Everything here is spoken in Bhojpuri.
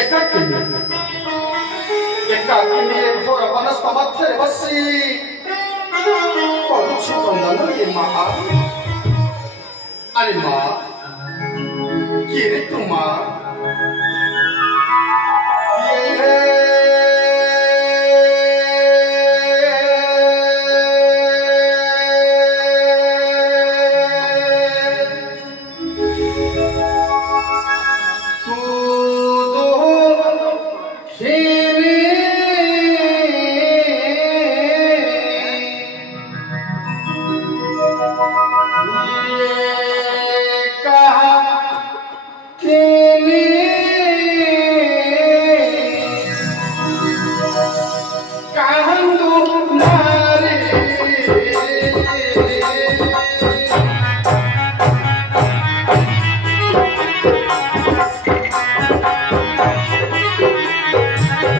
एकाकिनी एकाकिनी घोर वनस्प मध्य बसी करुछि क्रंदन ये माँ। अरे माँ किए रे तू माँ